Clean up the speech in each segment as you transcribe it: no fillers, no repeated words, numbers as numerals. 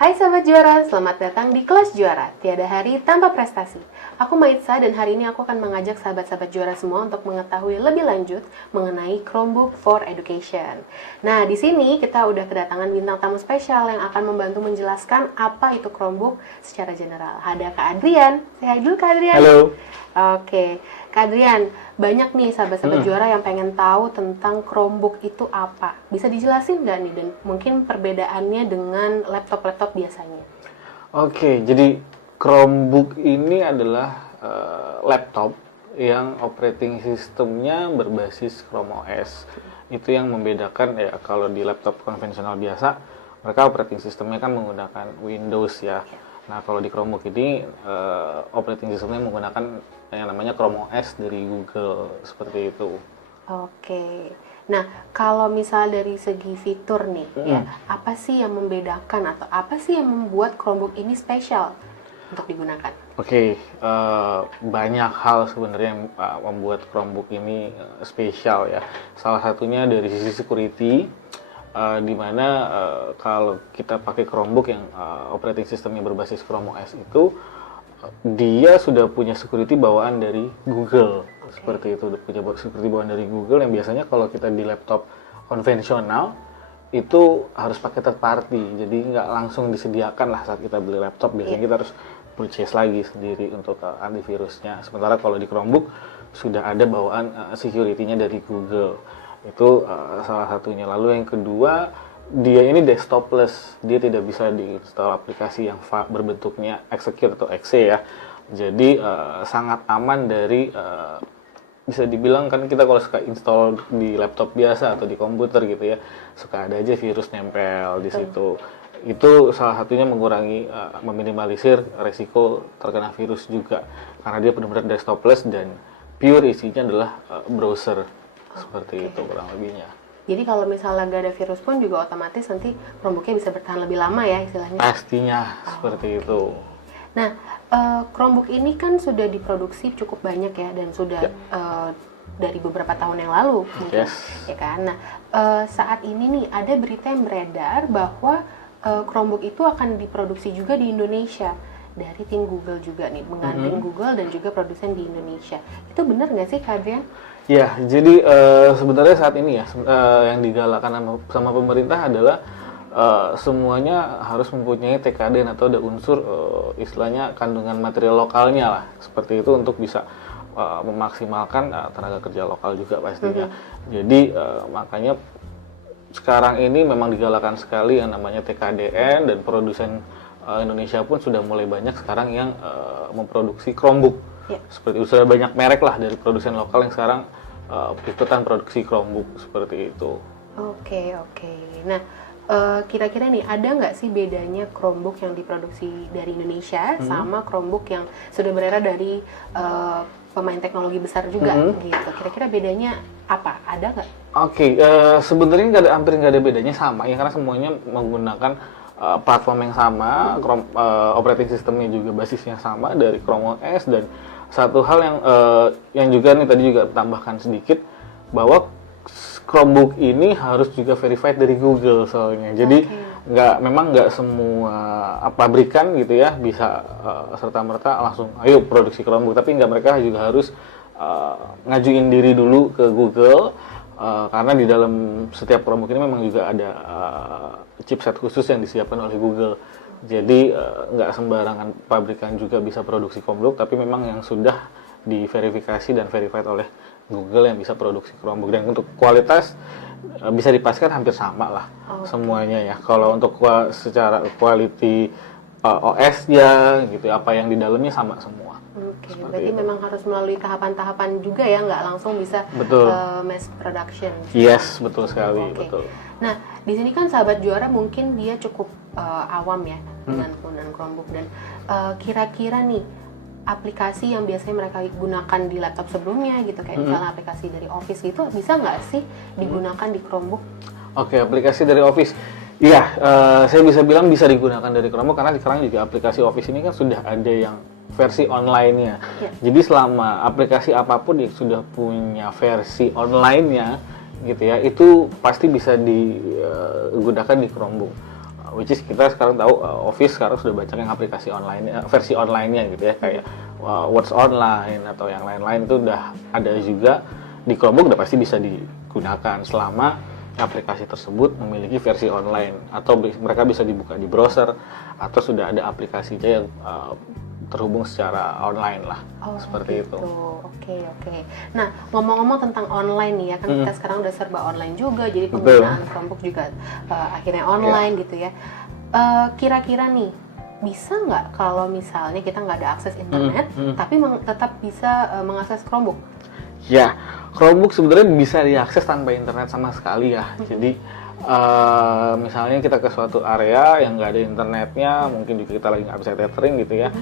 Hai Sahabat Juara, selamat datang di Kelas Juara, tiada hari tanpa prestasi. Aku Maitza dan hari ini aku akan mengajak sahabat-sahabat juara semua untuk mengetahui lebih lanjut mengenai Chromebook for Education. Nah, di sini kita udah kedatangan bintang tamu spesial yang akan membantu menjelaskan apa itu Chromebook secara general. Ada Kak Adrian. Say hi dulu Kak Adrian. Halo. Oke, Kak Adrian, banyak nih sahabat-sahabat juara yang pengen tahu tentang Chromebook itu apa. Bisa dijelasin nggak nih, dan mungkin perbedaannya dengan laptop-laptop biasanya? Oke, jadi Chromebook ini adalah laptop yang operating sistemnya berbasis Chrome OS. Itu yang membedakan ya, kalau di laptop konvensional biasa, mereka operating sistemnya kan menggunakan Windows ya. Nah, kalau di Chromebook ini operating sistemnya menggunakan yang namanya Chrome OS dari Google, seperti itu. Oke. Nah, kalau misal dari segi fitur nih, ya, apa sih yang membedakan atau apa sih yang membuat Chromebook ini spesial untuk digunakan? Oke, banyak hal sebenarnya yang membuat Chromebook ini spesial ya. Salah satunya dari sisi security, di mana kalau kita pakai Chromebook yang operating sistemnya berbasis Chrome OS itu, dia sudah punya security bawaan dari Google. Seperti itu, udah punya security bawaan dari Google yang biasanya kalau kita di laptop konvensional itu harus pakai third party, jadi nggak langsung disediakan lah saat kita beli laptop. Biasanya kita harus purchase lagi sendiri untuk antivirusnya. Sementara kalau di Chromebook sudah ada bawaan security-nya dari Google. Itu salah satunya. Lalu yang kedua, dia ini desktopless, dia tidak bisa diinstal aplikasi yang berbentuknya execute atau exe ya. Jadi sangat aman dari bisa dibilang kan kita kalau suka install di laptop biasa atau di komputer gitu ya, suka ada aja virus nempel di situ. Itu salah satunya mengurangi, meminimalisir resiko terkena virus juga, karena dia benar-benar desktopless dan pure isinya adalah browser. Seperti itu kurang lebihnya. Jadi kalau misalnya nggak ada virus pun juga otomatis nanti Chromebooknya bisa bertahan lebih lama ya istilahnya? Pastinya seperti itu. Nah, Chromebook ini kan sudah diproduksi cukup banyak ya, dan sudah dari beberapa tahun yang lalu mungkin, ya kan? Nah, saat ini nih ada berita yang beredar bahwa Chromebook itu akan diproduksi juga di Indonesia dari tim Google juga nih, menggandeng Google dan juga produsen di Indonesia. Itu benar nggak sih, Kak Adrian? Ya, jadi sebenarnya saat ini ya yang digalakkan sama pemerintah adalah semuanya harus mempunyai TKD atau ada unsur istilahnya kandungan material lokalnya lah, seperti itu, untuk bisa memaksimalkan tenaga kerja lokal juga pastinya. Jadi makanya sekarang ini memang digalakkan sekali yang namanya TKDN, dan produsen Indonesia pun sudah mulai banyak sekarang yang memproduksi Chromebook. Seperti itu, sudah banyak merek lah dari produsen lokal yang sekarang ikutan produksi Chromebook seperti itu. Oke. Nah, kira-kira nih ada nggak sih bedanya Chromebook yang diproduksi dari Indonesia sama Chromebook yang sudah berada dari pemain teknologi besar juga gitu? Kira-kira bedanya apa? Ada nggak? Oke, sebenarnya hampir nggak ada bedanya, sama ya, karena semuanya menggunakan platform yang sama, operating systemnya juga basisnya sama dari Chrome OS. Dan satu hal yang juga nih tadi juga tambahkan sedikit, bahwa Chromebook ini harus juga verified dari Google soalnya. Jadi memang nggak semua pabrikan gitu ya bisa serta-merta langsung ayo produksi Chromebook, tapi mereka juga harus ngajuin diri dulu ke Google, karena di dalam setiap Chromebook ini memang juga ada chipset khusus yang disiapkan oleh Google. Jadi nggak sembarangan pabrikan juga bisa produksi Chromebook, tapi memang yang sudah diverifikasi dan verified oleh Google yang bisa produksi Chromebook. Dan untuk kualitas bisa dipastikan hampir sama lah semuanya ya. Kalau untuk secara quality OS-nya gitu, apa yang di dalamnya sama semua. Oke, berarti memang harus melalui tahapan-tahapan juga ya, nggak langsung bisa mass production. Yes, betul sekali, betul. Nah, di sini kan sahabat juara mungkin dia cukup awam ya dengan penggunaan Chromebook, dan kira-kira nih aplikasi yang biasanya mereka gunakan di laptop sebelumnya gitu, kayak misalnya aplikasi dari Office gitu, bisa nggak sih digunakan di Chromebook? Oke, aplikasi dari Office. Iya, saya bisa bilang bisa digunakan dari Chromebook, karena sekarang juga aplikasi Office ini kan sudah ada yang versi online-nya. Jadi selama aplikasi apapun yang sudah punya versi online-nya gitu ya, itu pasti bisa digunakan di Chromebook. which is kita sekarang tahu Office sekarang sudah banyak yang aplikasi online, versi online-nya gitu ya, kayak Words Online atau yang lain-lain itu udah ada juga di Chromebook, udah pasti bisa digunakan selama aplikasi tersebut memiliki versi online, atau mereka bisa dibuka di browser, atau sudah ada aplikasinya yang terhubung secara online lah, seperti gitu. itu. Oke. Nah, ngomong-ngomong tentang online nih ya, kan kita sekarang udah serba online juga, jadi penggunaan Chromebook juga akhirnya online gitu ya. Kira-kira nih, bisa nggak kalau misalnya kita nggak ada akses internet, tapi tetap bisa mengakses Chromebook? Ya, Chromebook sebenarnya bisa diakses tanpa internet sama sekali ya. Jadi misalnya kita ke suatu area yang nggak ada internetnya, mungkin juga kita lagi nggak bisa tethering gitu ya.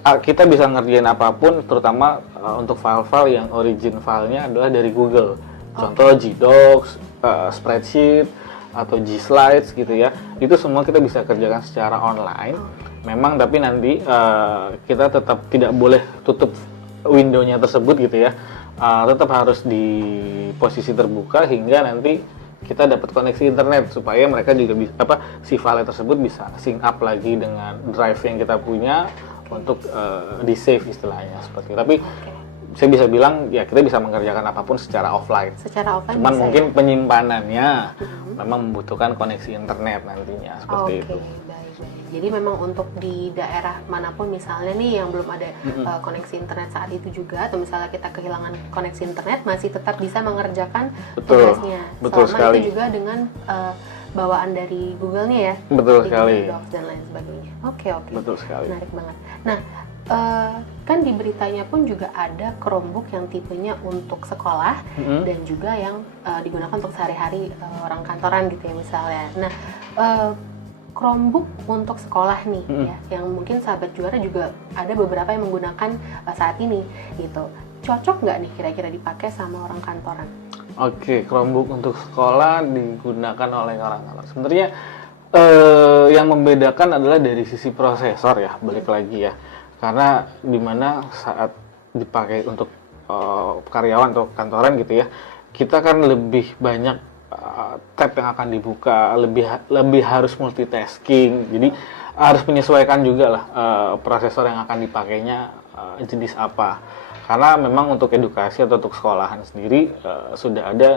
Kita bisa ngerjain apapun, terutama untuk file-file yang origin filenya adalah dari Google. Contoh Gdocs, spreadsheet, atau G-Slides gitu ya. Itu semua kita bisa kerjakan secara online. Memang tapi nanti kita tetap tidak boleh tutup window-nya tersebut gitu ya. Tetap harus di posisi terbuka hingga nanti kita dapat koneksi internet supaya mereka juga bisa si file tersebut bisa sync up lagi dengan drive yang kita punya untuk di save istilahnya seperti itu. Tapi saya bisa bilang ya kita bisa mengerjakan apapun secara offline. Cuman mungkin ya? Penyimpanannya memang membutuhkan koneksi internet nantinya seperti itu. Baik. Jadi memang untuk di daerah manapun misalnya nih yang belum ada koneksi internet saat itu juga, atau misalnya kita kehilangan koneksi internet, masih tetap bisa mengerjakan tugasnya. Betul selama sekali. itu juga dengan bawaan dari Google-nya ya. Betul sekali. Docs dan lain sebagainya. Oke. Betul sekali. Menarik banget. Nah, kan di beritanya pun juga ada Chromebook yang tipenya untuk sekolah dan juga yang digunakan untuk sehari-hari orang kantoran gitu ya misalnya. Nah, Chromebook untuk sekolah nih ya, yang mungkin sahabat juara juga ada beberapa yang menggunakan saat ini gitu. Cocok nggak nih kira-kira dipakai sama orang kantoran? Oke, Chromebook untuk sekolah digunakan oleh orang kantoran. Sebenarnya yang membedakan adalah dari sisi prosesor ya, balik lagi ya. Karena dimana saat dipakai untuk karyawan atau kantoran gitu ya, kita kan lebih banyak tab yang akan dibuka, lebih harus multitasking, jadi harus menyesuaikan juga lah prosesor yang akan dipakainya jenis apa. Karena memang untuk edukasi atau untuk sekolahan sendiri sudah ada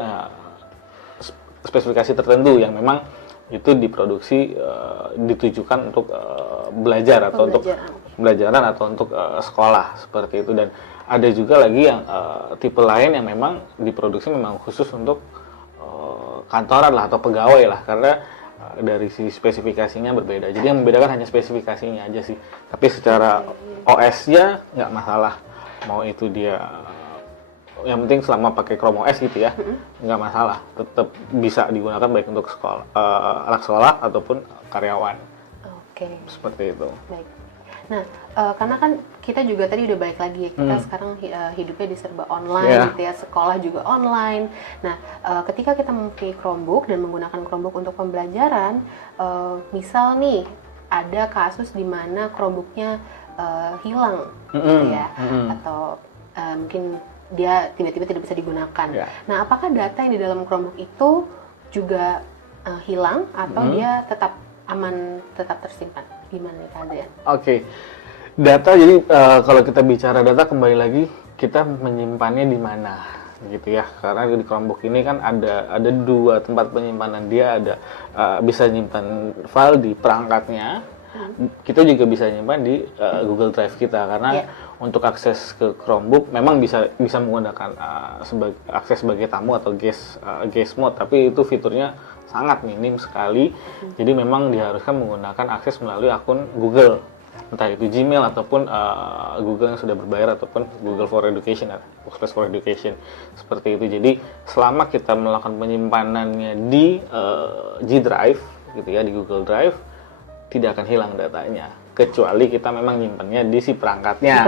spesifikasi tertentu yang memang itu diproduksi ditujukan untuk belajar atau untuk pembelajaran atau untuk sekolah seperti itu. Dan ada juga lagi yang tipe lain yang memang diproduksi memang khusus untuk kantoran lah atau pegawai lah, karena dari si spesifikasinya berbeda. Jadi yang membedakan hanya spesifikasinya aja sih. Tapi secara OS-nya nggak masalah. Mau itu dia, yang penting selama pakai Chrome OS gitu ya, nggak masalah. Tetap bisa digunakan baik untuk sekolah, anak sekolah ataupun karyawan. Seperti itu. Baik. Nah, karena kan kita juga tadi udah balik lagi ya, kita sekarang hidupnya di serba online gitu ya, sekolah juga online. Nah, ketika kita mempunyai Chromebook dan menggunakan Chromebook untuk pembelajaran, misal nih ada kasus di mana Chromebooknya hilang gitu ya, atau mungkin dia tiba-tiba tidak bisa digunakan. Nah, apakah data yang di dalam Chromebook itu juga hilang atau dia tetap aman, tetap tersimpan? Gimana nih keadaan? Oke. Data, jadi kalau kita bicara data, kembali lagi kita menyimpannya di mana gitu ya. Karena di Chromebook ini kan ada dua tempat penyimpanan. Dia ada bisa nyimpan file di perangkatnya. Kita juga bisa nyimpan di Google Drive kita, karena untuk akses ke Chromebook memang bisa menggunakan akses sebagai tamu atau guest mode, tapi itu fiturnya sangat minim sekali. Jadi memang diharuskan menggunakan akses melalui akun Google, entah itu Gmail ataupun Google yang sudah berbayar ataupun Google for Education, Workspace for Education, seperti itu. Jadi selama kita melakukan penyimpanannya di G Drive gitu ya, di Google Drive, tidak akan hilang datanya, kecuali kita memang nyimpannya di si perangkatnya.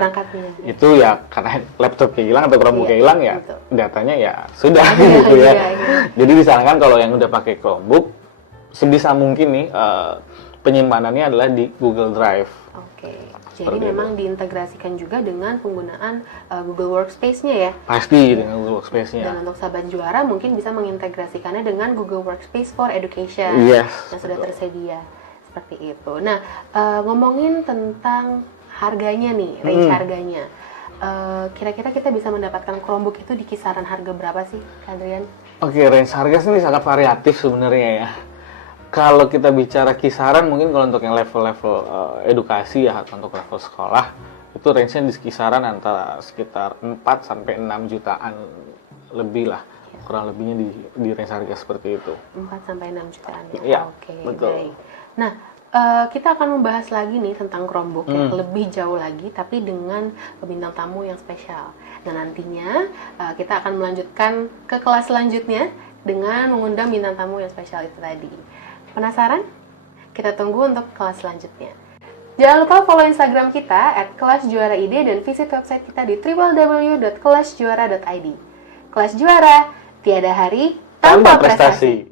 Itu ya karena laptopnya hilang atau Chromebooknya hilang ya, datanya ya sudah gitu ya. Jadi disarankan kalau yang udah pakai Chromebook, sebisa mungkin nih penyimpanannya adalah di Google Drive. Oke. Jadi memang diintegrasikan juga dengan penggunaan Google Workspace-nya ya. Pasti dengan Google Workspace-nya. Dan untuk sahabat juara mungkin bisa mengintegrasikannya dengan Google Workspace for Education Yes, yang sudah tersedia. Seperti itu. Nah, ngomongin tentang harganya nih, range harganya. Kira-kira kita bisa mendapatkan Chromebook itu di kisaran harga berapa sih, Kak Adrian? Oke, range harga sini sangat variatif sebenarnya ya. Kalau kita bicara kisaran, mungkin kalau untuk yang level-level edukasi ya, atau untuk level sekolah, itu range-nya di kisaran antara sekitar 4 sampai 6 jutaan lebih lah. Kurang lebihnya di range harga seperti itu. 4 sampai 6 jutaan ya? Iya, Oke, betul. baik. Nah, kita akan membahas lagi nih tentang Chromebook yang lebih jauh lagi, tapi dengan bintang tamu yang spesial. Nah, nantinya kita akan melanjutkan ke kelas selanjutnya dengan mengundang bintang tamu yang spesial itu tadi. Penasaran? Kita tunggu untuk kelas selanjutnya. Jangan lupa follow Instagram kita @kelasjuaraid dan visit website kita di www.kelasjuara.id. Kelas Juara, tiada hari tanpa prestasi.